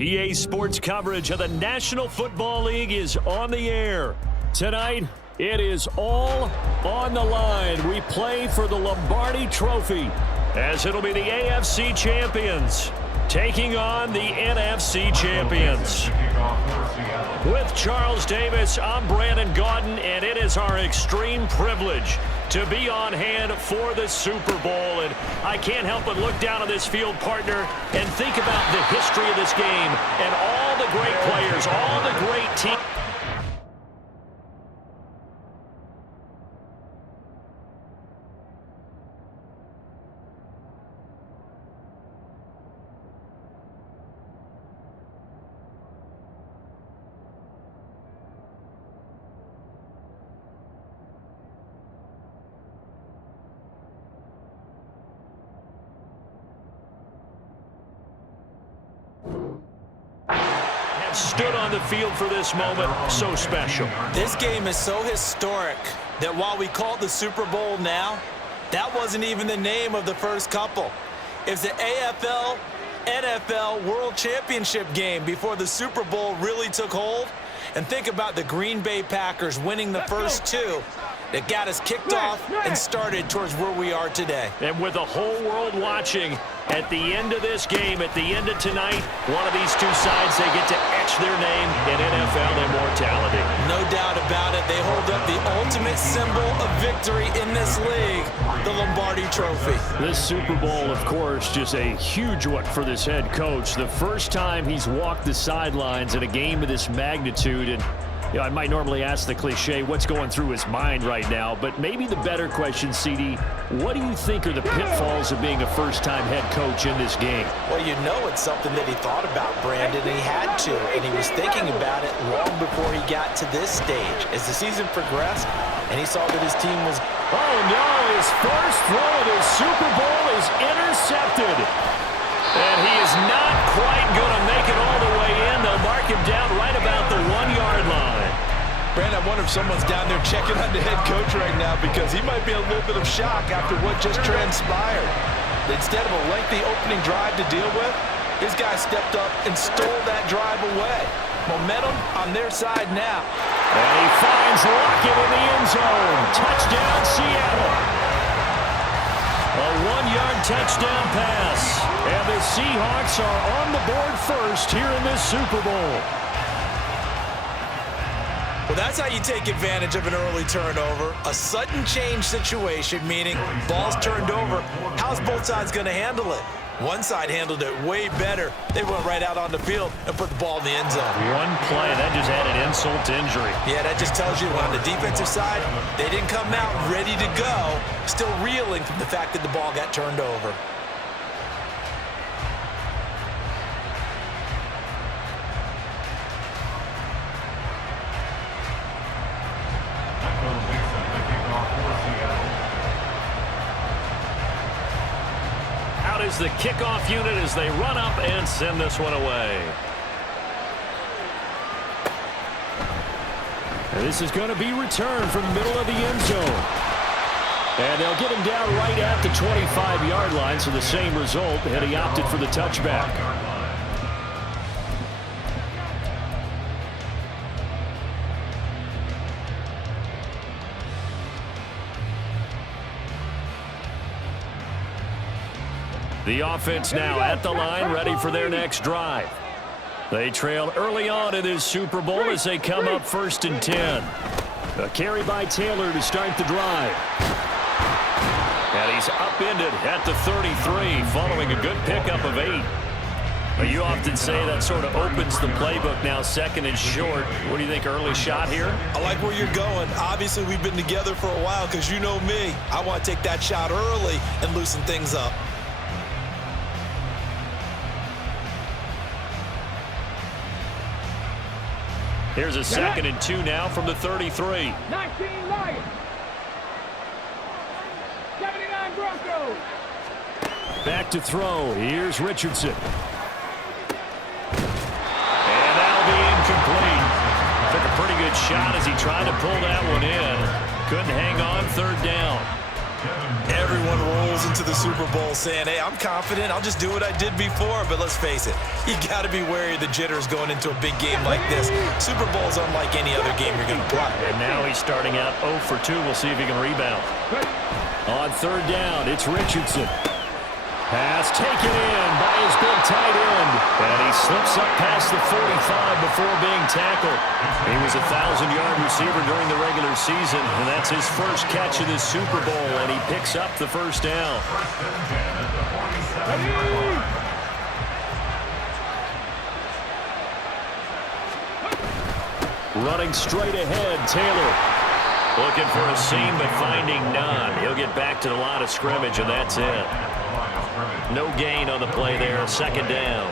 PA Sports coverage of the National Football League is on the air. Tonight, it is all on the line. We play for the Lombardi Trophy, as it'll be the AFC champions taking on the NFC champions. With Charles Davis, I'm Brandon Gaudin, and it is our extreme privilege to be on hand for the Super Bowl. And I can't help but look down on this field, partner, and think about the history of this game and all the great players, all the great teams. Stood on the field for this moment. So special. This game is so historic that while we call it the Super Bowl now, that wasn't even the name of the first couple. It's the AFL NFL World Championship game before the Super Bowl really took hold. And think about the Green Bay Packers winning the first two that got us kicked off and started towards where we are today. And with the whole world watching, at the end of this game, at the end of tonight, one of these two sides, they get to etch their name in NFL immortality. No doubt about it. They hold up the ultimate symbol of victory in this league, the Lombardi Trophy. This Super Bowl, of course, just a huge one for this head coach. The first time he's walked the sidelines in a game of this magnitude. And I might normally ask the cliche, what's going through his mind right now? But maybe the better question, CD, what do you think are the pitfalls of being a first-time head coach in this game? Well, you know it's something that he thought about, Brandon, and he had to. And he was thinking about it long before he got to this stage. As the season progressed, and he saw that his team was... Oh, no, his first throw of his Super Bowl is intercepted. And he is not quite going to make it all the way in. They'll mark him down right about the 1-yard line. Brandon, I wonder if someone's down there checking on the head coach right now, because he might be in a little bit of shock after what just transpired. Instead of a lengthy opening drive to deal with, this guy stepped up and stole that drive away. Momentum on their side now. And he finds Lockett in the end zone. Touchdown, Seattle. A 1-yard touchdown pass. And the Seahawks are on the board first here in this Super Bowl. Well, that's how you take advantage of an early turnover. A sudden change situation, meaning ball's turned over. How's both sides going to handle it? One side handled it way better. They went right out on the field and put the ball in the end zone. One play, that just added insult to injury. Yeah, that just tells you on the defensive side, they didn't come out ready to go, still reeling from the fact that the ball got turned over. Is the kickoff unit as they run up and send this one away. And this is going to be returned from the middle of the end zone. And they'll get him down right at the 25-yard line, so the same result, and he opted for the touchback. The offense now at the line, ready for their next drive. They trail early on in this Super Bowl as they come up 1st and 10. A carry by Taylor to start the drive. And he's upended at the 33, following a good pickup of 8. But you often say that sort of opens the playbook now, 2nd and short. What do you think, early shot here? I like where you're going. Obviously, we've been together for a while, because you know me. I want to take that shot early and loosen things up. Here's a 2nd and 2 now from the 33. 19 Lions. 79 Broncos. Back to throw. Here's Richardson. And that'll be incomplete. Took a pretty good shot as he tried to pull that one in. Couldn't hang on, 3rd down. Everyone rolls into the Super Bowl saying, hey, I'm confident. I'll just do what I did before. But let's face it, you got to be wary of the jitters going into a big game like this. Super Bowl is unlike any other game you're going to play. And now he's starting out 0 for 2. We'll see if he can rebound. On third down, it's Richardson. Pass taken in by his big tight end. And he slips up past the 45 before being tackled. He was a 1,000-yard receiver during the regular season, and that's his first catch of this Super Bowl, and he picks up the first down. Running straight ahead, Taylor. Looking for a seam, but finding none. He'll get back to the line of scrimmage, and that's it. No gain on the play there, second down.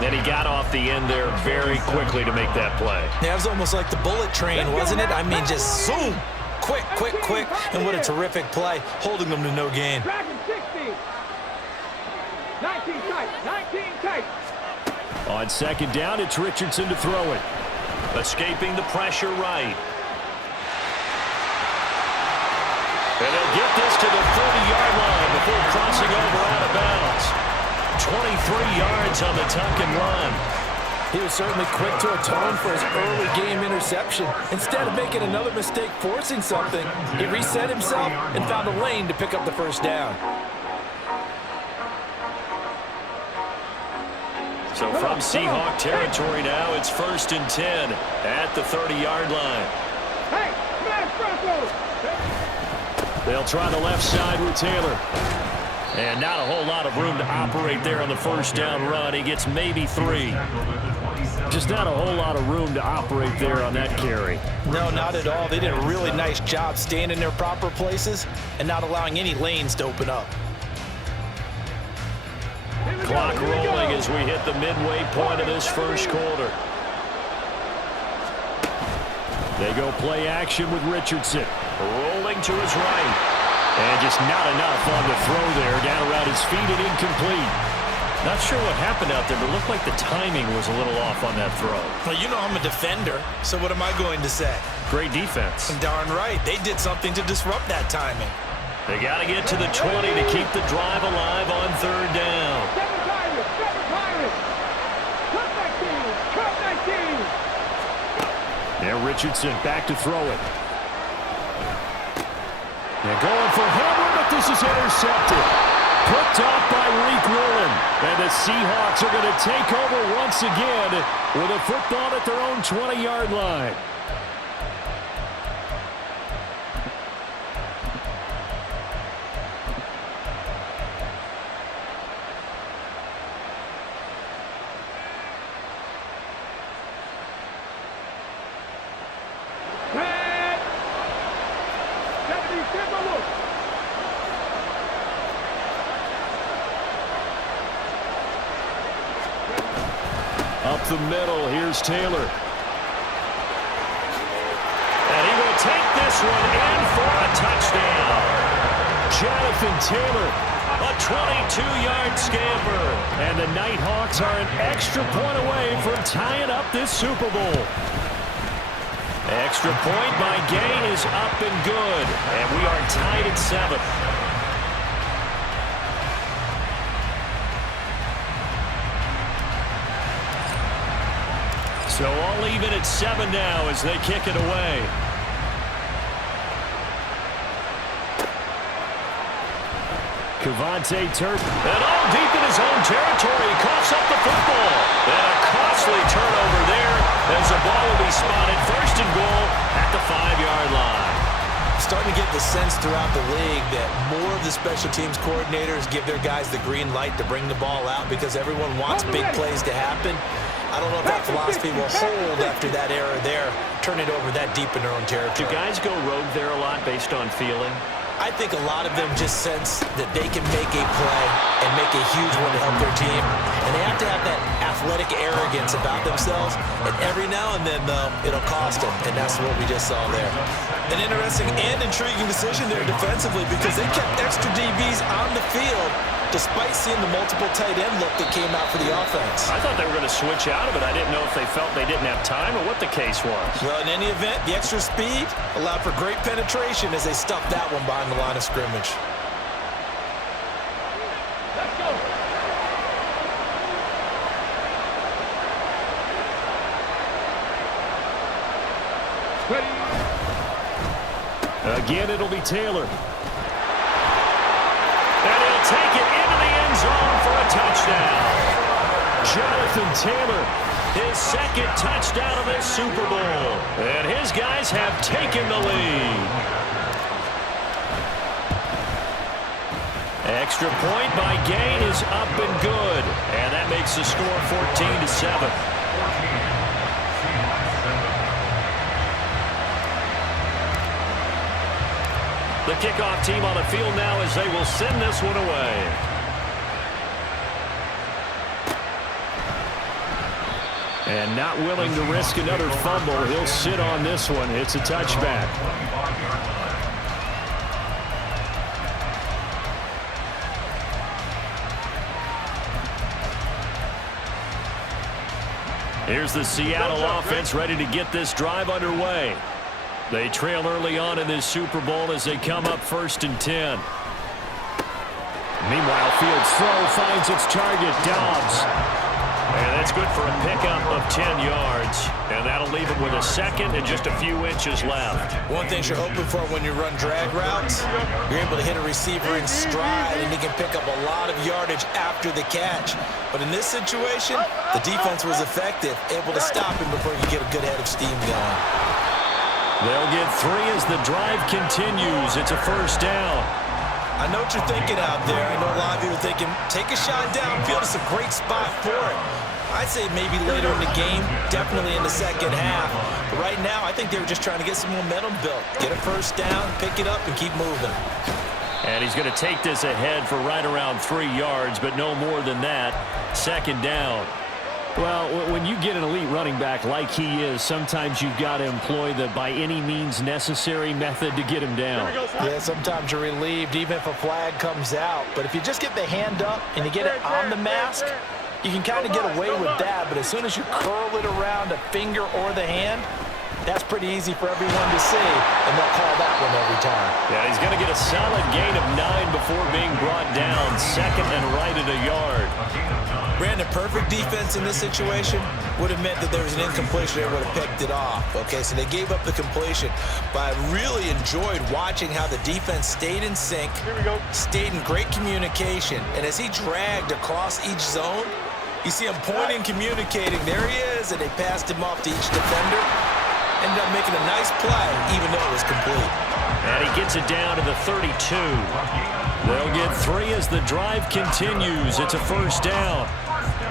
Then he got off the end there very quickly to make that play. Yeah, it was almost like the bullet train, wasn't it? I mean, just zoom. Quick, quick, quick. And what a terrific play, holding them to no gain. 19 tight, 19 tight. On second down, it's Richardson to throw it. Escaping the pressure right. And they'll get this to the 30-yard line before crossing over out of bounds. 23 yards on the tuck and run. He was certainly quick to atone for his early game interception. Instead of making another mistake forcing something, he reset himself and found a lane to pick up the first down. So from Seahawk territory now, it's 1st and 10 at the 30-yard line. Hey, smash Broncos! They'll try the left side with Taylor. And not a whole lot of room to operate there on the first down run. He gets maybe 3. Just not a whole lot of room to operate there on that carry. No, not at all. They did a really nice job staying in their proper places and not allowing any lanes to open up. Clock rolling as we hit the midway point of this first quarter. They go play action with Richardson. Rolling to his right. And just not enough on the throw there. Down around his feet and incomplete. Not sure what happened out there, but it looked like the timing was a little off on that throw. Well, you know I'm a defender, so what am I going to say? Great defense. Darn right. They did something to disrupt that timing. They got to get to the 20 to keep the drive alive on third down. 7 Pirates, 7 Pirates. Cut that team, cut that team. Now Richardson back to throw it. They're going for Hamler, but this is intercepted. Picked off by Reek Woolen. And the Seahawks are going to take over once again with a football at their own 20-yard line. Up the middle, here's Taylor. And he will take this one in for a touchdown. Jonathan Taylor, a 22-yard scamper. And the Nighthawks are an extra point away from tying up this Super Bowl. Extra point by Gay is up and good. And we are tied at 7. So all even at 7 now as they kick it away. Cavante Turpin. And all deep in his own territory. He coughs up the football. And a costly turnover there as the ball will be spotted first and goal at the 5-yard line. Starting to get the sense throughout the league that more of the special teams coordinators give their guys the green light to bring the ball out because everyone wants big plays to happen. I don't know if that philosophy will hold after that era there, turn it over that deep in their own territory. Do guys go rogue there a lot based on feeling? I think a lot of them just sense that they can make a play and make a huge one to help their team. And they have to have that athletic arrogance about themselves. And every now and then, though, it'll cost them. And that's what we just saw there. An interesting and intriguing decision there defensively because they kept extra DBs on the field despite seeing the multiple tight end look that came out for the offense. I thought they were going to switch out of it. I didn't know if they felt they didn't have time or what the case was. Well, in any event, the extra speed allowed for great penetration as they stuffed that one behind the line of scrimmage. Let's go. Ready. Again, it'll be Taylor. And he'll take it into the end zone for a touchdown. Jonathan Taylor, his second touchdown of this Super Bowl. And his guys have taken the lead. Extra point by Gain is up and good. And that makes the score 14-7. The kickoff team on the field now as they will send this one away. And not willing to risk another fumble, he'll sit on this one. It's a touchback. Here's the Seattle offense ready to get this drive underway. They trail early on in this Super Bowl as they come up 1st and 10. Meanwhile, Fields' throw finds its target, Dobbs. And that's good for a pickup of 10 yards. And that'll leave him with a second and just a few inches left. One thing you're hoping for when you run drag routes, you're able to hit a receiver in stride and he can pick up a lot of yardage after the catch. But in this situation, the defense was effective, able to stop him before you get a good head of steam going. They'll get 3 as the drive continues. It's a first down. I know what you're thinking out there. I know a lot of you are thinking, take a shot downfield. It's a great spot for it. I'd say maybe later in the game, definitely in the second half. But right now, I think they were just trying to get some momentum built. Get a first down, pick it up, and keep moving. And he's going to take this ahead for right around 3 yards, but no more than that. Second down. Well, when you get an elite running back like he is, sometimes you've got to employ the by any means necessary method to get him down. Yeah, sometimes you're relieved even if a flag comes out. But if you just get the hand up and you get it on the mask, you can kind of get away with that. But as soon as you curl it around a finger or the hand, that's pretty easy for everyone to see, and they'll call that one every time. Yeah, he's going to get a solid gain of 9 before being brought down. Second and right at a yard. Brandon, perfect defense in this situation would have meant that there was an incompletion. They would have picked it off. Okay, so they gave up the completion. But I really enjoyed watching how the defense stayed in sync, stayed in great communication. And as he dragged across each zone, you see him pointing, communicating. There he is, and they passed him off to each defender. Ended up making a nice play, even though it was complete. And he gets it down to the 32. They'll get 3 as the drive continues. It's a first down.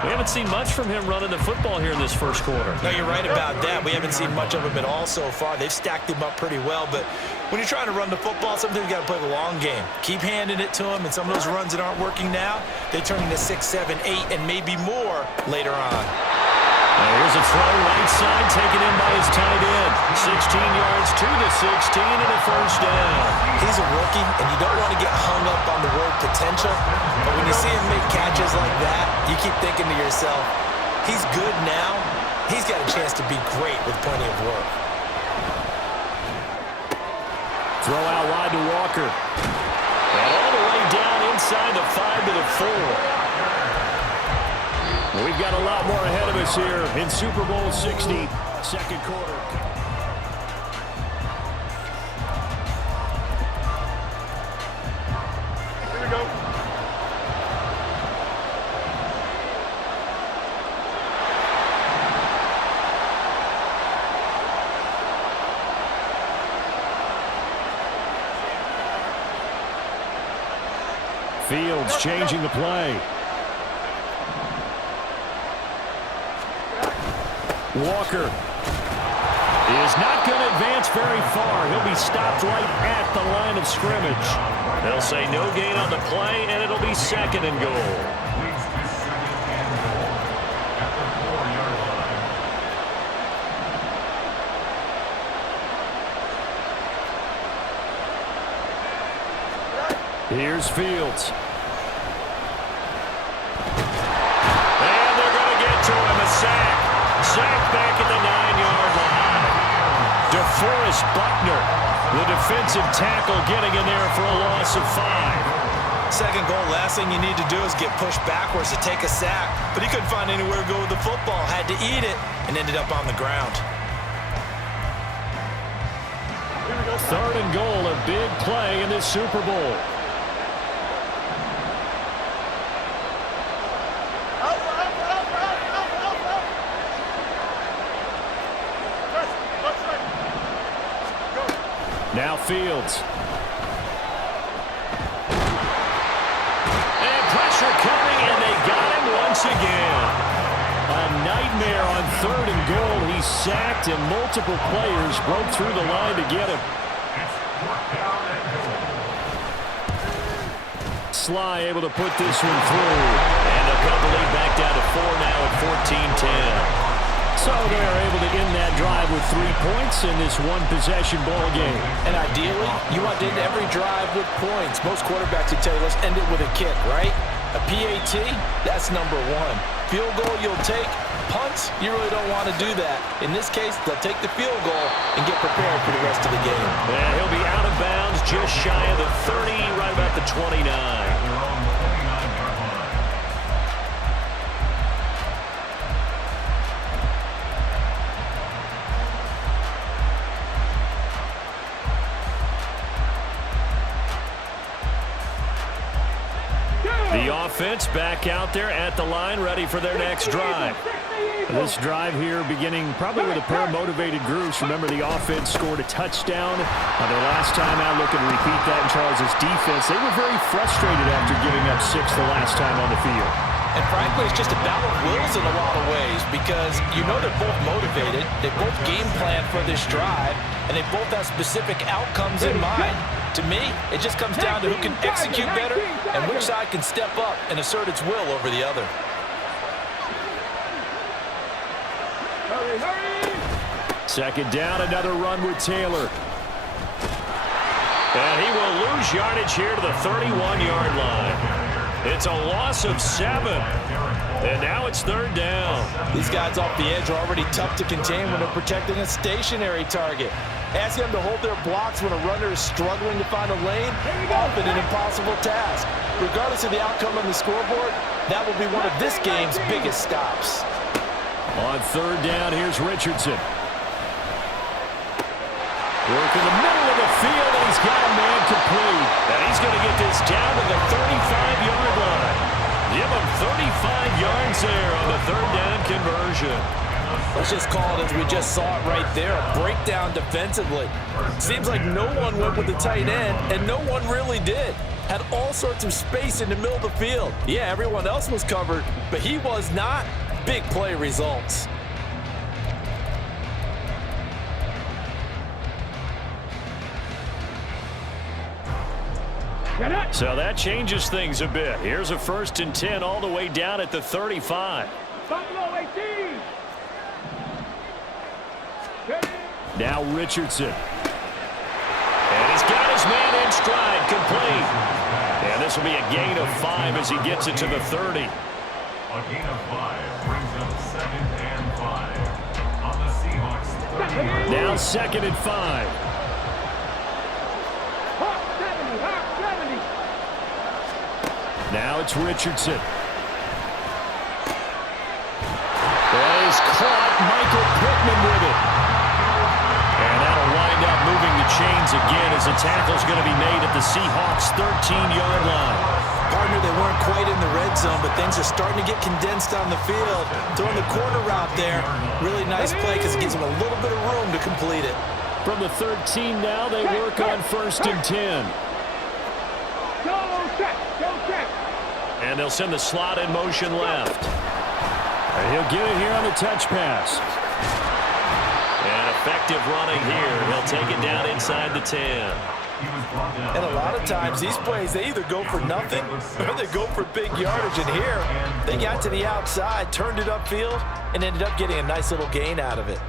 We haven't seen much from him running the football here in this first quarter. No, you're right about that. We haven't seen much of him at all so far. They've stacked him up pretty well, but when you're trying to run the football, sometimes you got to play the long game. Keep handing it to him, and some of those runs that aren't working now, they turn into 6, 7, 8, and maybe more later on. Here's a throw right side taken in by his tight end. 16 yards to the 16 and a first down. He's a rookie, and you don't want to get hung up on the word potential. But when you see him make catches like that, you keep thinking to yourself, he's good now. He's got a chance to be great with plenty of work. Throw out wide to Walker. And all the way down inside the 5 to the 4. We've got a lot more ahead of us here in Super Bowl 60, second quarter. Here we go. Fields changing the play. Walker is not going to advance very far. He'll be stopped right at the line of scrimmage. They'll say no gain on the play, and it'll be second and goal. Here's Fields. Here's Buckner. The defensive tackle getting in there for a loss of 5. Second goal, last thing you need to do is get pushed backwards to take a sack. But he couldn't find anywhere to go with the football. Had to eat it and ended up on the ground. 3rd and goal, a big play in this Super Bowl. Now Fields. And pressure coming, and they got him once again. A nightmare on 3rd and goal. He's sacked, and multiple players broke through the line to get him. Sly able to put this one through. And they'll cut the lead back down to 4 now at 14-10. So they're able to end that drive with 3 points in this one-possession ball game. And ideally, you want to end every drive with points. Most quarterbacks would tell you, let's end it with a kick, right? A PAT, that's number 1. Field goal you'll take. Punts, you really don't want to do that. In this case, they'll take the field goal and get prepared for the rest of the game. And he'll be out of bounds just shy of the 30, right about the 29. The offense back out there at the line, ready for their next drive. This drive here beginning probably with a pair of motivated groups. Remember, the offense scored a touchdown on their last time out. Looking to repeat that in Charles' defense. They were very frustrated after giving up 6 the last time on the field. And frankly, it's just a battle of wills in a lot of ways because you know they're both motivated. They both game plan for this drive, and they both have specific outcomes in mind. To me, it just comes down to who can execute better and which side can step up and assert its will over the other. Second down, another run with Taylor. And he will lose yardage here to the 31-yard line. It's a loss of 7. And now it's 3rd down. These guys off the edge are already tough to contain when they're protecting a stationary target. Asking them to hold their blocks when a runner is struggling to find a lane, often an impossible task. Regardless of the outcome on the scoreboard, that will be one of this game's biggest stops. On 3rd down, here's Richardson. Work in the middle of the field, and he's got a man complete. And he's going to get this down to the 35-yard line. Give him 35 yards there on the 3rd down conversion. Let's just call it as we just saw it right there, a breakdown defensively. Seems like no one went with the tight end, and no one really did. Had all sorts of space in the middle of the field. Yeah, everyone else was covered, but he was not. Big play results. So that changes things a bit. Here's a 1st and 10 all the way down at the 35. Now Richardson. And he's got his man in stride, complete. And this will be a gain of 5 as he gets it to the 30. A gain of 5 brings up 2nd and 5 on the Seahawks 30. Now 2nd and 5. Now it's Richardson. He's caught Michael Pittman with it. And that'll wind up moving the chains again as the tackle's going to be made at the Seahawks 13-yard line. Partner, they weren't quite in the red zone, but things are starting to get condensed on the field. Throwing the corner route there. Really nice play because it gives them a little bit of room to complete it. From the 13 now, they work on 1st and 10. And they'll send the slot in motion left. And he'll get it here on the touch pass. And effective running here. He'll take it down inside the 10. And a lot of times, these plays, they either go for nothing or they go for big yardage. And here, they got to the outside, turned it upfield, and ended up getting a nice little gain out of it.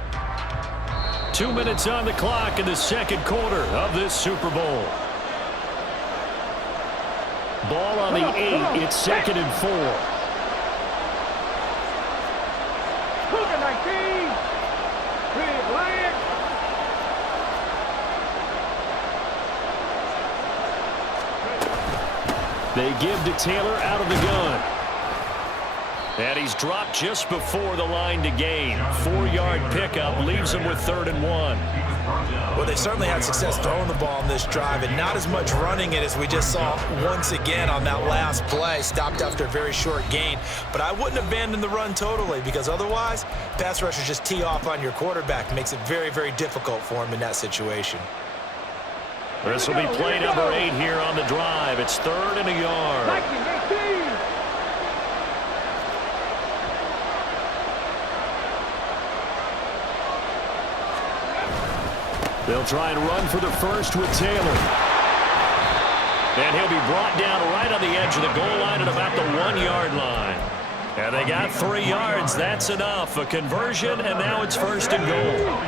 2 minutes on the clock in the 2nd quarter of this Super Bowl. Ball on the 8. It's 2nd and 4. They give to Taylor out of the gun. And he's dropped just before the line to gain. 4-yard pickup leaves him with 3rd and 1. Well, they certainly had success throwing the ball on this drive and not as much running it as we just saw once again on that last play. Stopped after a very short gain. But I wouldn't abandon the run totally because otherwise, pass rushers just tee off on your quarterback. It makes it very, very difficult for him in that situation. This will be play number 8 here on the drive. It's 3rd and a yard. They'll try and run for the first with Taylor. And he'll be brought down right on the edge of the goal line at about the 1-yard line. And they got 3 yards. That's enough. A conversion, and now it's 1st and goal.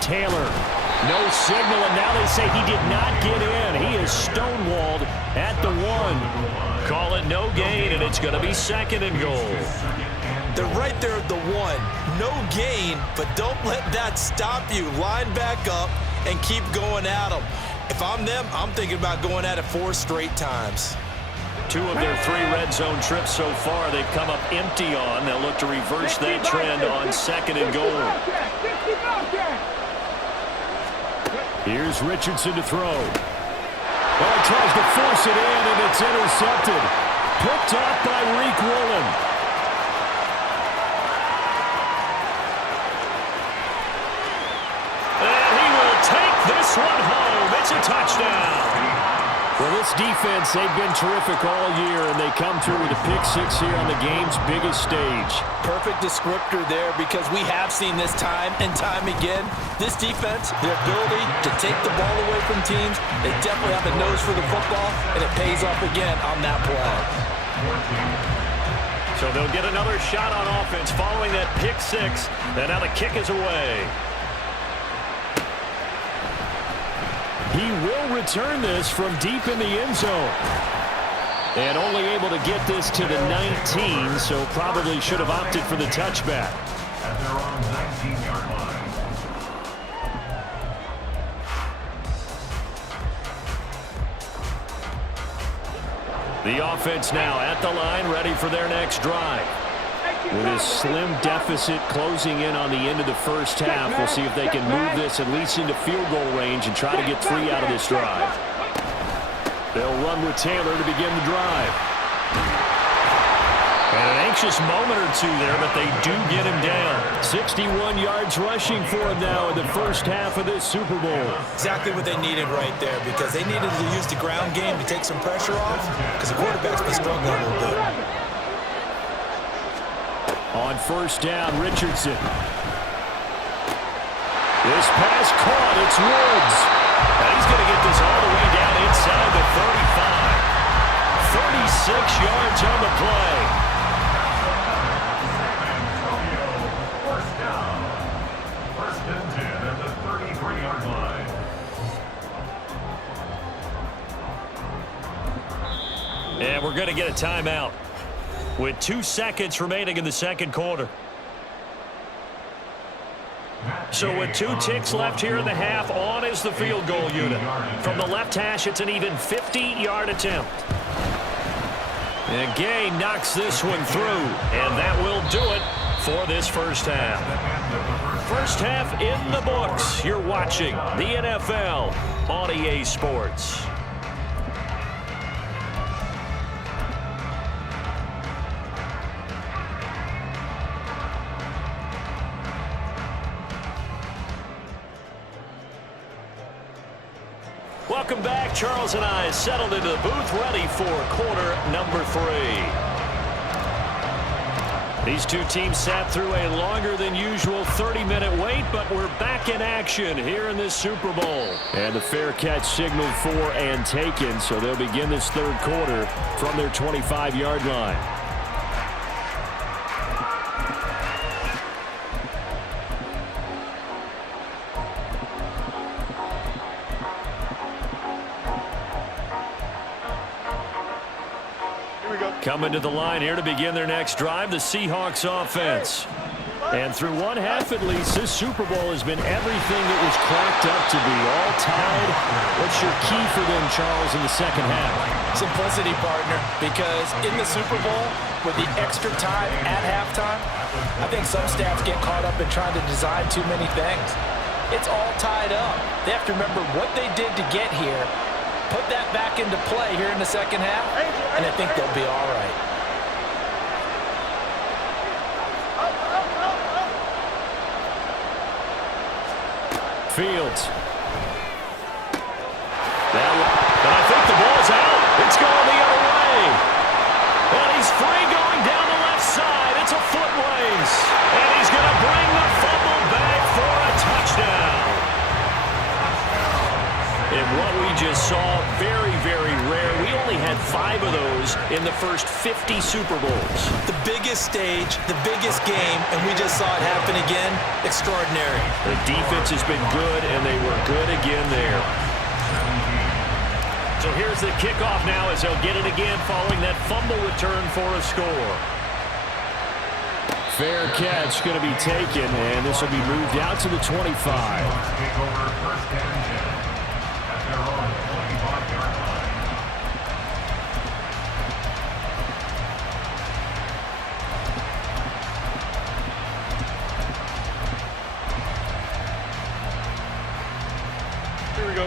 Taylor, no signal, and now they say he did not get in. He is stonewalled at the 1. Call it no gain, and it's going to be 2nd and goal. They're right there at the 1. No gain, but don't let that stop you. Line back up and keep going at them. If I'm them, I'm thinking about going at it 4 straight times. 2 of their 3 red zone trips so far they've come up empty on. They'll look to reverse that trend on 2nd and goal. Here's Richardson to throw. Well, he tries to force it in, and it's intercepted. Picked up by Reek Woolen. And he will take this one home. It's a touchdown. Well, this defense, they've been terrific all year, and they come through with a pick-6 here on the game's biggest stage. Perfect descriptor there because we have seen this time and time again. This defense, their ability to take the ball away from teams, they definitely have a nose for the football, and it pays off again on that play. So they'll get another shot on offense following that pick-6, and now the kick is away. He will return this from deep in the end zone. And only able to get this to the 19, so probably should have opted for the touchback. At their own 19-yard line. The offense now at the line, ready for their next drive. With his slim deficit closing in on the end of the first half, we'll see if they can move this at least into field goal range and try to get 3 out of this drive. They'll run with Taylor to begin the drive. And an anxious moment or 2 there, but they do get him down. 61 yards rushing for him now in the first half of this Super Bowl. Exactly what they needed right there because they needed to use the ground game to take some pressure off because the quarterback's been struggling a little bit. On first down, Richardson. This pass caught. It's Woods. And he's going to get this all the way down inside the 35. 36 yards on the play. First down. 1st and 10 at the 33-yard line. And we're going to get a timeout with 2 seconds remaining in the second quarter. So with 2 ticks left here in the half, on is the field goal unit. From the left hash, it's an even 50-yard attempt. And Gay knocks this one through, and that will do it for this first half. First half in the books. You're watching the NFL on EA Sports. Welcome back. Charles and I settled into the booth, ready for quarter number 3. These 2 teams sat through a longer than usual 30-minute wait, but we're back in action here in this Super Bowl. And the fair catch signaled for and taken, so they'll begin this third quarter from their 25-yard line. Coming to the line here to begin their next drive, the Seahawks offense. And through one half at least, this Super Bowl has been everything it was cracked up to be. All tied. What's your key for them, Charles, in the second half? Simplicity, partner, because in the Super Bowl, with the extra time at halftime, I think some staffs get caught up in trying to design too many things. It's all tied up. They have to remember what they did to get here, put that back into play here in the second half, and I think they'll be all right. Fields. And I think the ball's out. It's going the other way. And he's free going down the left side. It's a foot race. And he's going to bring the fumble back for a touchdown. And what we just saw, very, very rare. We only had 5 of those in the first 50 Super Bowls. The biggest stage, the biggest game, and we just saw it happen again. Extraordinary. The defense has been good, and they were good again there. So here's the kickoff now as they'll get it again following that fumble return for a score. Fair catch going to be taken, and this will be moved out to the 25.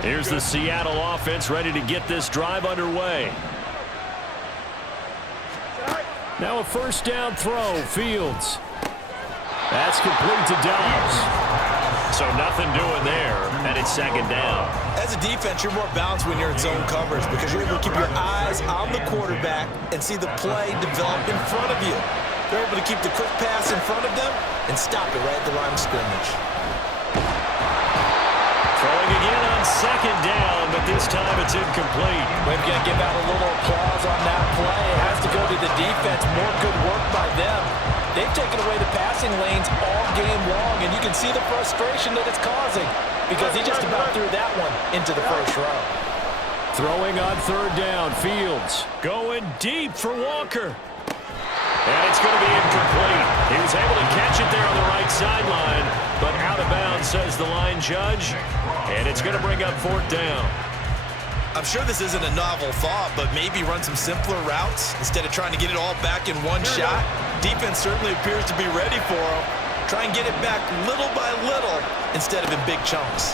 Here's the Seattle offense ready to get this drive underway. Now a first down throw, Fields. That's complete to Dobbs. So nothing doing there, and it's second down. As a defense, you're more balanced when you're in zone coverage because you're able to keep your eyes on the quarterback and see the play develop in front of you. They're able to keep the quick pass in front of them and stop it right at the line of scrimmage. Throwing again on second down, but this time it's incomplete. We're going to give out a little applause on that play. It has to go to the defense. More good work by them. They've taken away the passing lanes all game long, and you can see the frustration that it's causing because he just about threw that one into the first row. Throwing on third down, Fields. Going deep for Walker. And it's going to be incomplete. He was able to catch it there on the right sideline, but out of bounds, says the line judge. And it's going to bring up fourth down. I'm sure this isn't a novel thought, but maybe run some simpler routes instead of trying to get it all back in one shot. Defense certainly appears to be ready for him. Try and get it back little by little instead of in big chunks.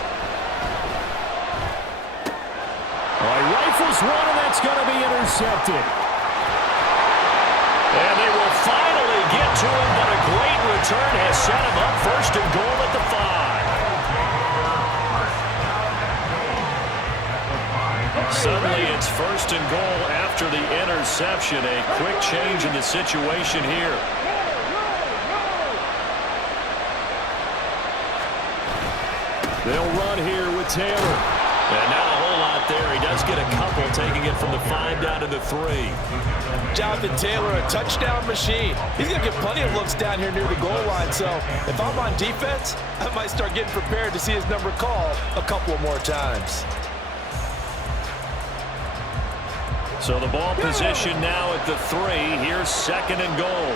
All right, rifles one, and that's going to be intercepted. And they will finally get to him, but a great return has set him up first and goal at the 5. Suddenly it's first and goal after the interception. A quick change in the situation here. They'll run here with Taylor. And not a whole lot there. He does get a couple, taking it from the 5 down to the 3. Jonathan Taylor, a touchdown machine. He's going to get plenty of looks down here near the goal line. So if I'm on defense, I might start getting prepared to see his number called a couple more times. So the ball position now at the 3. Here's second and goal.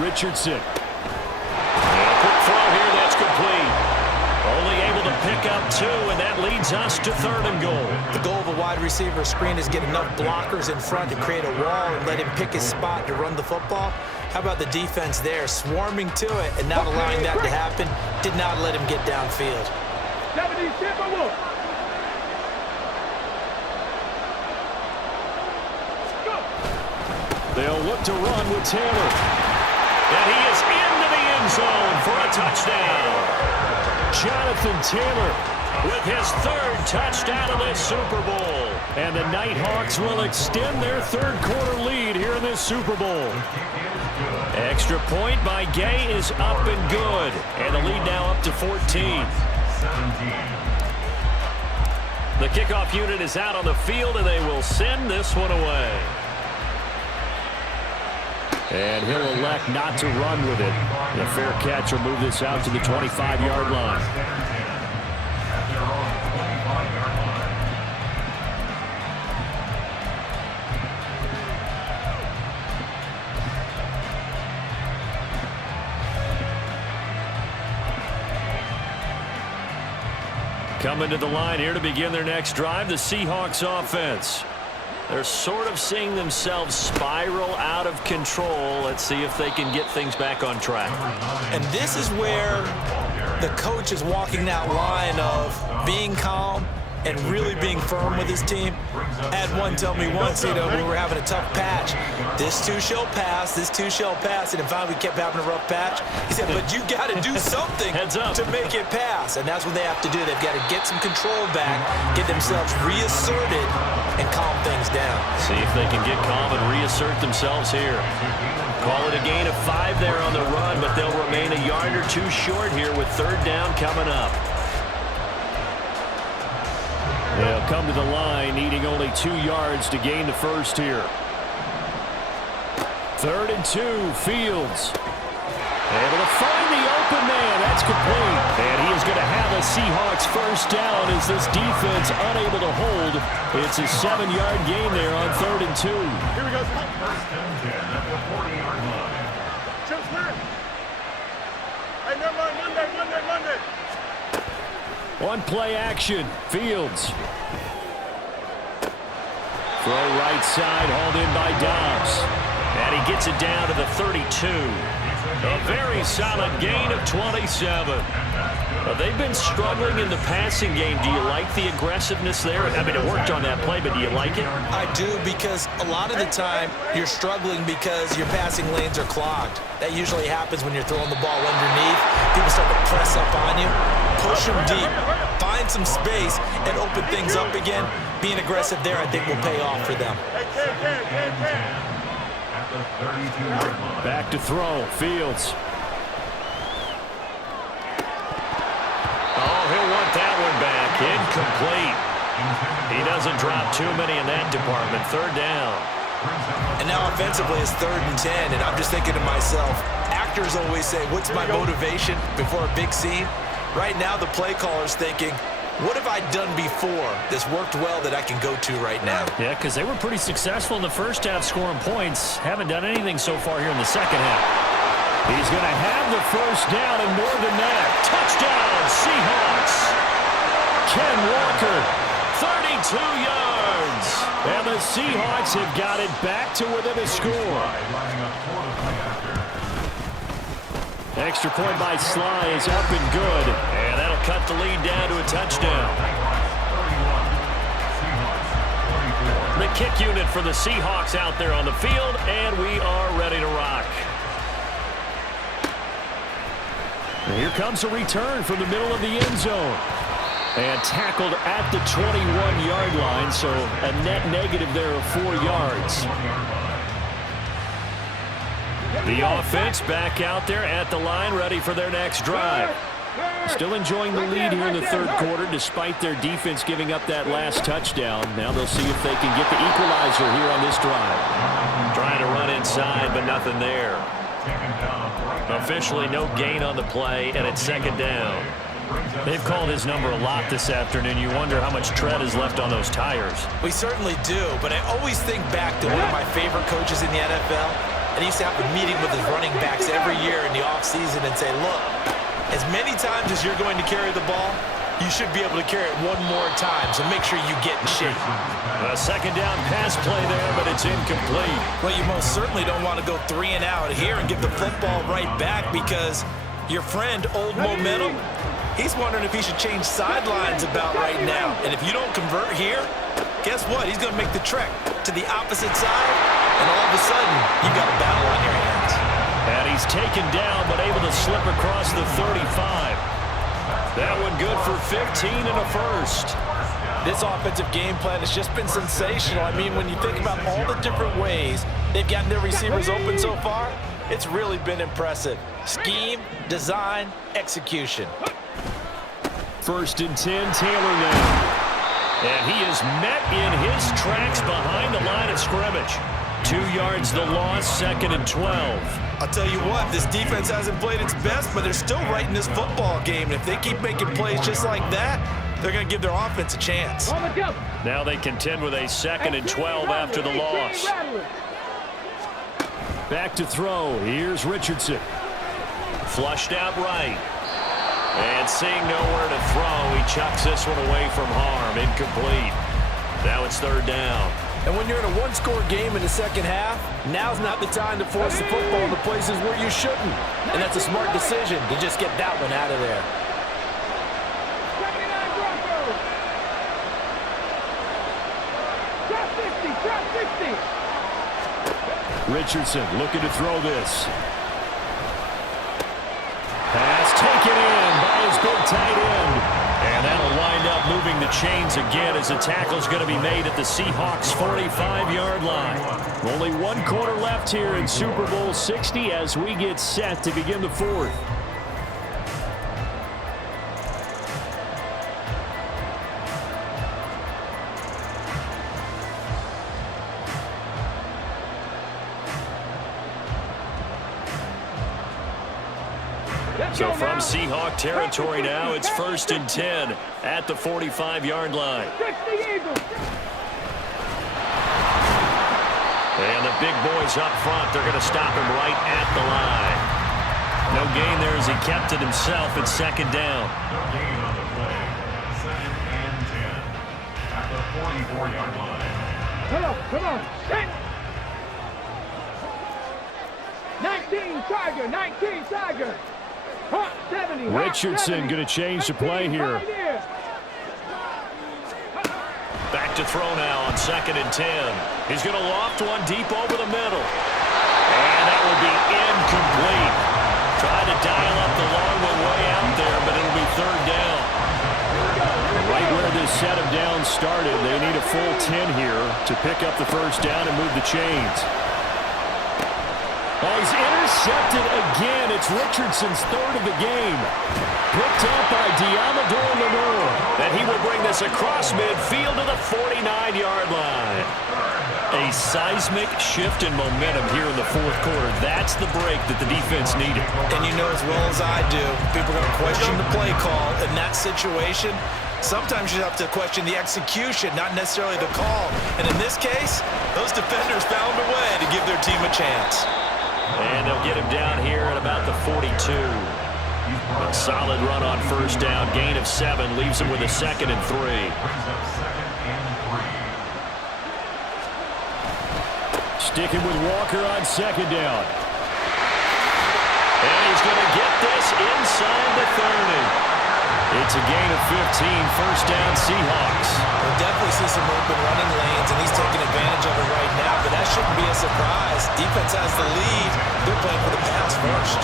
Richardson. And a quick throw here, that's complete. Only able to pick up 2, and that leads us to third and goal. The goal of a wide receiver screen is get enough blockers in front to create a wall and let him pick his spot to run the football. How about the defense there, swarming to it and not allowing that to happen? Did not let him get downfield. They'll look to run with Taylor. And he is into the end zone for a touchdown. Jonathan Taylor with his 3rd touchdown of this Super Bowl. And the Nighthawks will extend their third-quarter lead here in this Super Bowl. Extra point by Gay is up and good. And the lead now up to 14. The kickoff unit is out on the field, and they will send this one away. And he'll elect not to run with it. The fair catch will move this out to the 25-yard line. Coming to the line here to begin their next drive, the Seahawks offense. They're sort of seeing themselves spiral out of control. Let's see if they can get things back on track. And this is where the coach is walking that line of being calm and really being firm with his team. I had one tell me once, when we were having a tough patch, this too shall pass, this too shall pass, and finally we kept having a rough patch. He said, but you got to do something to make it pass, and that's what they have to do. They've got to get some control back, get themselves reasserted, and calm things down. See if they can get calm and reassert themselves here. Call it a gain of 5 there on the run, but they'll remain a yard or two short here with third down coming up. They'll come to the line, needing only 2 yards to gain the first here. 3rd and 2, Fields. Able to find the open man. That's complete. And he is going to have a Seahawks first down as this defense unable to hold. It's a 7-yard gain there on 3rd and 2. Here we go. First and 10 at the 40-yard line. Chip clear. Hey, never mind. Monday. One play action, Fields. Throw right side, hauled in by Dobbs. And he gets it down to the 32. A very solid gain of 27. They've been struggling in the passing game. Do you like the aggressiveness there? I mean, it worked on that play, but do you like it? I do, because a lot of the time you're struggling because your passing lanes are clogged. That usually happens when you're throwing the ball underneath. People start to press up on you, push them deep, find some space, and open things up again. Being aggressive there, I think, will pay off for them. Back to throw, Fields. Oh, he'll want that one back. Incomplete. He doesn't drop too many in that department. Third down. And now offensively it's 3rd and 10, and I'm just thinking to myself, actors always say, what's my motivation before a big scene? Right now the play caller's thinking, what have I done before that's worked well that I can go to right now? Yeah, because they were pretty successful in the first half scoring points. Haven't done anything so far here in the second half. He's going to have the first down and more than that. Touchdown, Seahawks. Ken Walker, 32 yards. And the Seahawks have got it back to within a score. Extra point by Sly is up and good. And that'll cut the lead down to a touchdown. The kick unit for the Seahawks out there on the field, and we are ready to rock. And here comes a return from the middle of the end zone. And tackled at the 21-yard line, so a net negative there of 4 yards. The offense back out there at the line, ready for their next drive. Still enjoying the lead here in the third quarter, despite their defense giving up that last touchdown. Now they'll see if they can get the equalizer here on this drive. Trying to run inside, but nothing there. Officially no gain on the play, and it's 2nd down. They've called his number a lot this afternoon. You wonder how much tread is left on those tires. We certainly do, but I always think back to one of my favorite coaches in the NFL. And he used to have a meeting with his running backs every year in the offseason and say, look, as many times as you're going to carry the ball, you should be able to carry it one more time, so make sure you get in shape. A 2nd down pass play there, but it's incomplete. Well, you most certainly don't want to go 3 and out here and give the football right back, because your friend, Old Momentum, he's wondering if he should change sidelines about right now. And if you don't convert here, guess what? He's going to make the trek to the opposite side, and all of a sudden, you've got a battle on your hands. And he's taken down, but able to slip across the 35. That one good for 15 and a first. This offensive game plan has just been sensational. I mean, when you think about all the different ways they've gotten their receivers open so far, it's really been impressive. Scheme, design, execution. 1st and 10, Taylor now. And he is met in his tracks behind the line of scrimmage. 2 yards the loss, 2nd and 12. I'll tell you what, this defense hasn't played its best, but they're still right in this football game. And if they keep making plays just like that, they're going to give their offense a chance. Now they contend with a 2nd and 12 after the loss. Back to throw. Here's Richardson. Flushed out right. And seeing nowhere to throw, he chucks this one away from harm. Incomplete. Now it's third down. And when you're in a one-score game in the second half, now's not the time to force the football in the places where you shouldn't. And that's a smart decision to just get that one out of there. 79 Broncos. Drop 50. Richardson looking to throw this. Pass taken in by his big tight end. And that'll wind up moving the chains again as the tackle's going to be made at the Seahawks' 45-yard line. Only one quarter left here in Super Bowl 60 as we get set to begin the fourth. So from Seahawk territory now, it's 1st and 10 at the 45-yard line. And the big boys up front, they're going to stop him right at the line. No gain there as he kept it himself at second down. No gain on the play. 2nd and 10 at the 44-yard line. Come on. Set. 19 Tiger. 19 Tiger. Richardson going to change the play here. Back to throw now on 2nd and 10. He's going to loft one deep over the middle. And that will be incomplete. Try to dial up the long one way out there, but it'll be third down. Right where this set of downs started, they need a full 10 here to pick up the first down and move the chains. Oh, he's intercepted again. It's Richardson's third of the game. Picked up by Diamador Lenore. And he will bring this across midfield to the 49-yard line. A seismic shift in momentum here in the fourth quarter. That's the break that the defense needed. And you know as well as I do, people are going to question the play call in that situation. Sometimes you have to question the execution, not necessarily the call. And in this case, those defenders found a way to give their team a chance. And they'll get him down here at about the 42. A solid run on first down. Gain of 7 leaves him with a 2nd and 3. Brings up 2nd and 3. Sticking with Walker on 2nd down. And he's going to get this inside the 30. It's a gain of 15, first down Seahawks. We'll definitely see some open running lanes, and he's taking advantage of it right now, but that shouldn't be a surprise. Defense has the lead. They're playing for the pass first.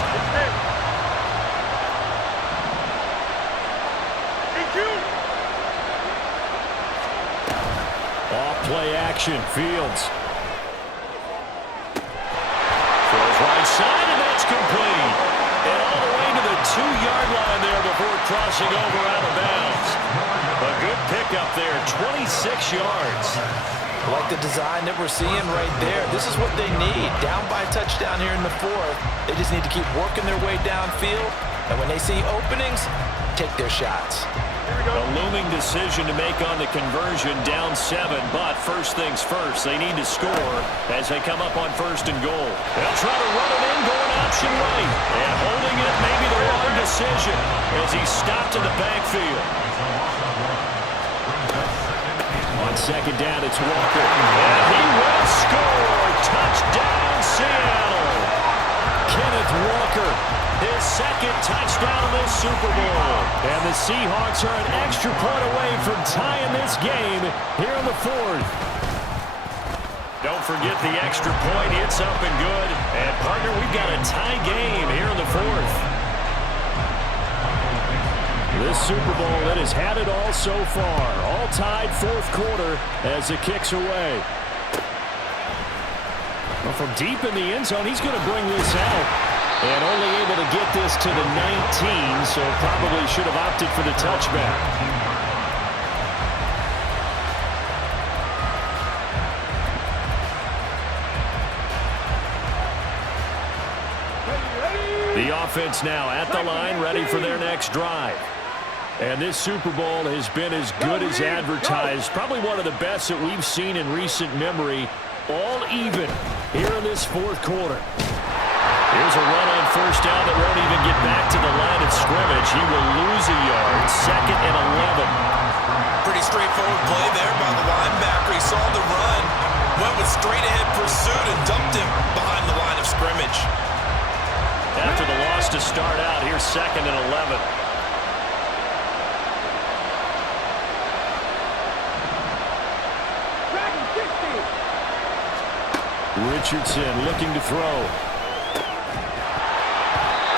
Off play action, Fields. Throws right side, and that's complete. And all the way to the 2-yard line there before crossing over out of bounds. A good pickup there, 26 yards. I like the design that we're seeing right there. This is what they need. Down by a touchdown here in the fourth. They just need to keep working their way downfield. And when they see openings, take their shots. A looming decision to make on the conversion, down 7, but first things first, they need to score as they come up on 1st and goal. They'll try to run it in, going option right, and holding it may be the wrong decision as he's stopped in the backfield. On 2nd down, it's Walker, and he will score. Touchdown, Seattle. Kenneth Walker, his 2nd touchdown of this Super Bowl. And the Seahawks are an extra point away from tying this game here in the fourth. Don't forget the extra point. It's up and good. And, partner, we've got a tie game here in the fourth. This Super Bowl that has had it all so far. All tied fourth quarter as it kicks away. Well, from deep in the end zone, he's going to bring this out. And only able to get this to the 19, so probably should have opted for the touchback. The offense now at the line, ready for their next drive. And this Super Bowl has been as good as advertised. Probably one of the best that we've seen in recent memory. All even here in this fourth quarter. Here's a run on first down that won't even get back to the line of scrimmage. He will lose a yard. 2nd and 11. Pretty straightforward play there by the linebacker. He saw the run, went with straight-ahead pursuit, and dumped him behind the line of scrimmage. After the loss to start out, here's 2nd and 11. Richardson looking to throw.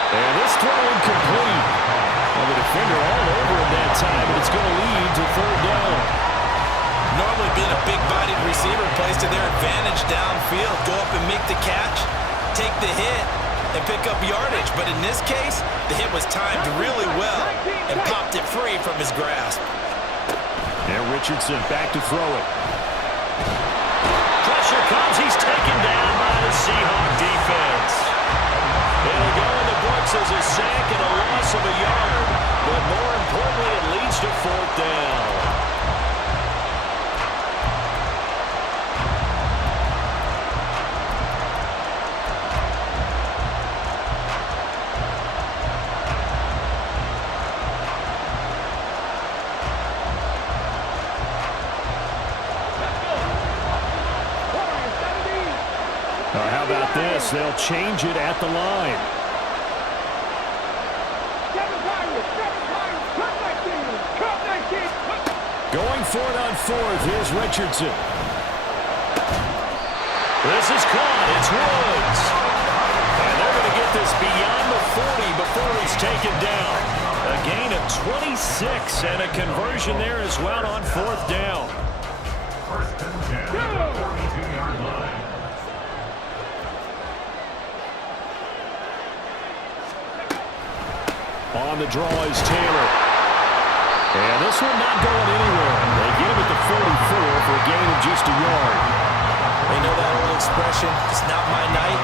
And this throw incomplete. Well, the defender all over him that time, and it's going to lead to 3rd down. Normally being a big-bodied receiver plays to their advantage downfield. Go up and make the catch, take the hit, and pick up yardage. But in this case, the hit was timed really well and popped it free from his grasp. And Richardson back to throw it. Pressure comes. He's taken down by the Seahawks defense. It'll go in the books as a sack and a loss of a yard. But more importantly, it leads to 4th down. How about this? They'll change it at the line. Going for it on 4th. Here's Richardson. This is caught. It's Woods. And they're going to get this beyond the 40 before he's taken down. A gain of 26 and a conversion there as well on 4th down. 1st and 10 at the 42-yard line. On the draw is Taylor. And this one not going anywhere. They get him at the 44 for a gain of just a yard. They know that old expression, it's not my night.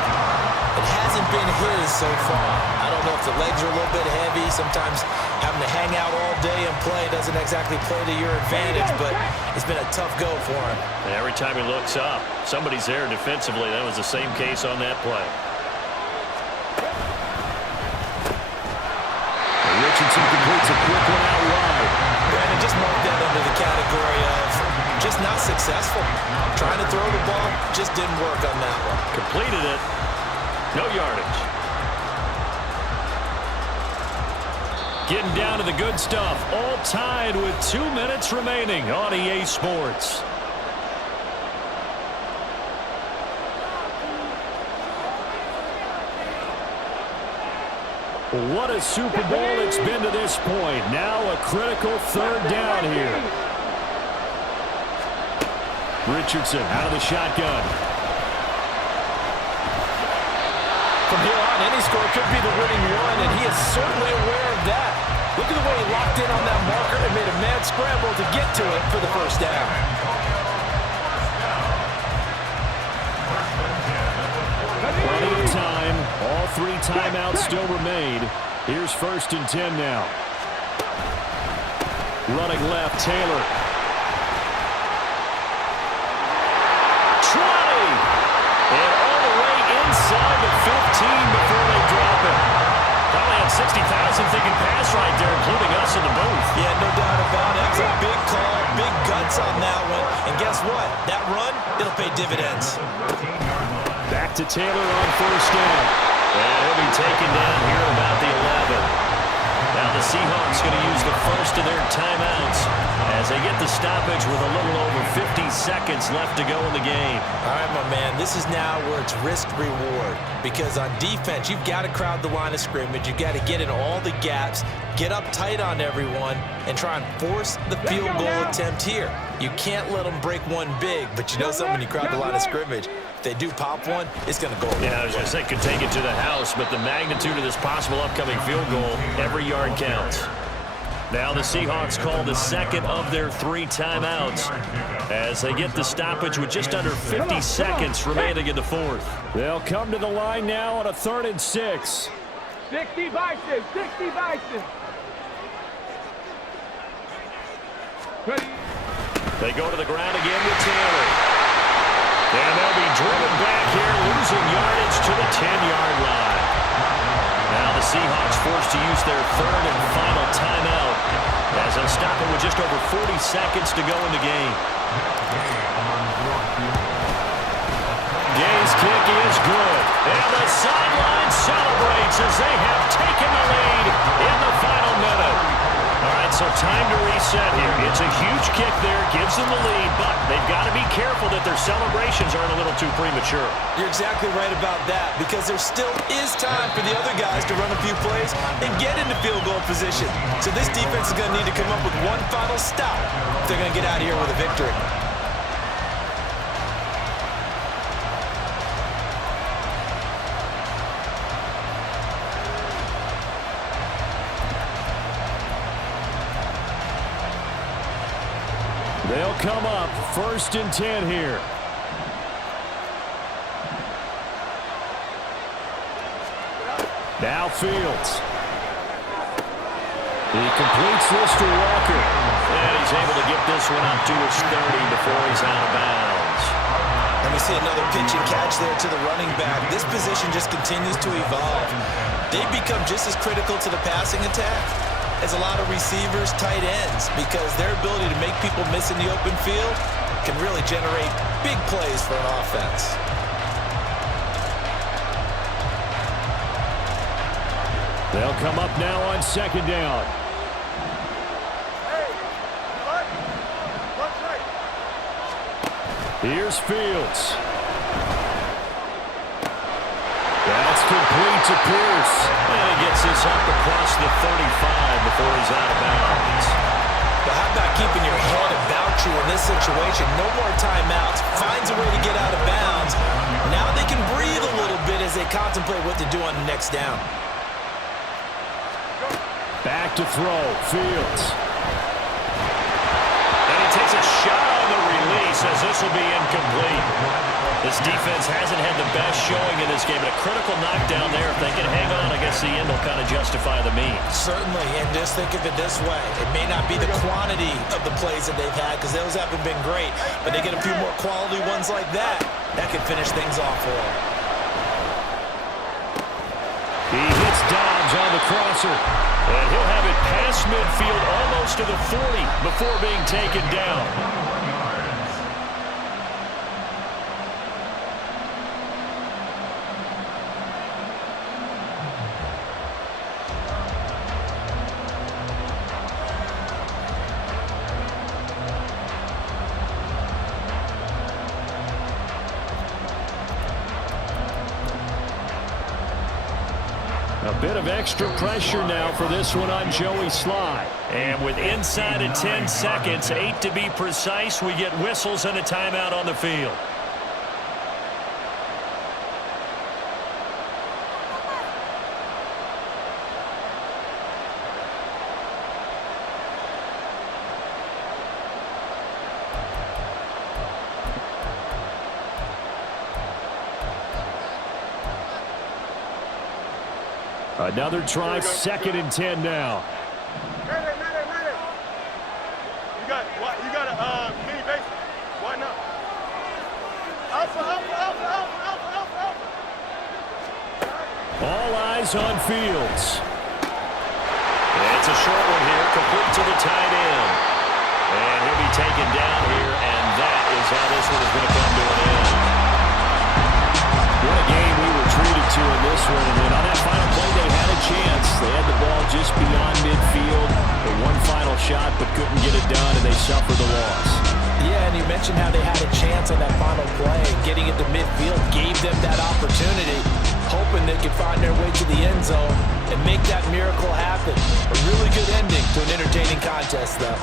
It hasn't been his so far. I don't know if the legs are a little bit heavy. Sometimes having to hang out all day and play doesn't exactly play to your advantage, but it's been a tough go for him. And every time he looks up, somebody's there defensively. That was the same case on that play. Richardson completes a quick one out wide. Brandon, just mark that under the category of just not successful. Trying to throw the ball, just didn't work on that one. Completed it. No yardage. Getting down to the good stuff. All tied with 2 minutes remaining on EA Sports. What a Super Bowl it's been to this point. Now a critical 3rd down here. Richardson out of the shotgun. From here on, any score could be the winning one, and he is certainly aware of that. Look at the way he locked in on that marker and made a mad scramble to get to it for the 1st down. Plenty of time. All 3 timeouts still remain. Here's 1st and 10 now. Running left, Taylor. 20! And all the way inside the 15 before they drop it. Probably had 60,000 thinking pass right there, including us in the booth. Yeah, no doubt about it. That's a big call, big guts on that one. And guess what? That run, it'll pay dividends. Back to Taylor on 1st down. And he'll be taken down here at about the 11. Now the Seahawks going to use the first of their timeouts as they get the stoppage with a little over 50 seconds left to go in the game. All right, my man, this is now where it's risk-reward. Because on defense, you've got to crowd the line of scrimmage. You've got to get in all the gaps, get up tight on everyone, and try and force the field goal attempt here. You can't let them break one big, but you know something, when you crowd the line of scrimmage, if they do pop one, it's going to go away. Yeah, I was going to say could take it to the house, but the magnitude of this possible upcoming field goal, every yard counts. Now the Seahawks call the 2nd of their 3 timeouts as they get the stoppage with just under 50 seconds remaining in the 4th. They'll come to the line now on a 3rd and 6. 60 Bison, 60 Bison. Ready. They go to the ground again with Taylor. And they'll be driven back here, losing yardage to the 10-yard line. Now the Seahawks forced to use their third and final timeout as they'll stop it with just over 40 seconds to go in the game. Gay's kick is good. And the sideline celebrates as they have taken the lead in the final minute. All right, so time to reset here. It's a huge kick there, gives them the lead, but they've got to be careful that their celebrations aren't a little too premature. You're exactly right about that, because there still is time for the other guys to run a few plays and get into field goal position. So this defense is going to need to come up with one final stop if they're going to get out of here with a victory. They'll come up 1st and 10 here. Now Fields. He completes this to Walker. And he's able to get this one up to his 30 before he's out of bounds. And we see another pitch and catch there to the running back. This position just continues to evolve. They've become just as critical to the passing attack as a lot of receivers, tight ends, because their ability to make people miss in the open field can really generate big plays for an offense. They'll come up now on 2nd down. Here's Fields. That's complete to Pierce. And he gets this up across the 35 before he's out of bounds. But how about keeping your head about you in this situation? No more timeouts. Finds a way to get out of bounds. Now they can breathe a little bit as they contemplate what to do on the next down. Back to throw. Fields. And he takes a shot on the release as this will be incomplete. This defense hasn't had the best showing in this game, but a critical knockdown there. If they can hang on, I guess the end will kind of justify the means. Certainly, and just think of it this way. It may not be the quantity of the plays that they've had, because those haven't been great, but they get a few more quality ones like that. That could finish things off for them. He hits Dobbs on the crosser, and he'll have it past midfield almost to the 40 before being taken down. A bit of extra pressure now for this one on Joey Sly. And with inside of 10 seconds, 8 to be precise, we get whistles and a timeout on the field. Another try, 2nd and 10 now. You got a mini base. Why not? Alpha. All eyes on Fields. It's a short one here, complete to the tight end. And he'll be taken down here, and that is how this one is going to come to an end. What a game we were treated to in this one. And then on that final play, they had a chance. They had the ball just beyond midfield. The one final shot, but couldn't get it done, and they suffered the loss. Yeah, and you mentioned how they had a chance on that final play. Getting it to midfield gave them that opportunity, hoping they could find their way to the end zone and make that miracle happen. A really good ending to an entertaining contest, though.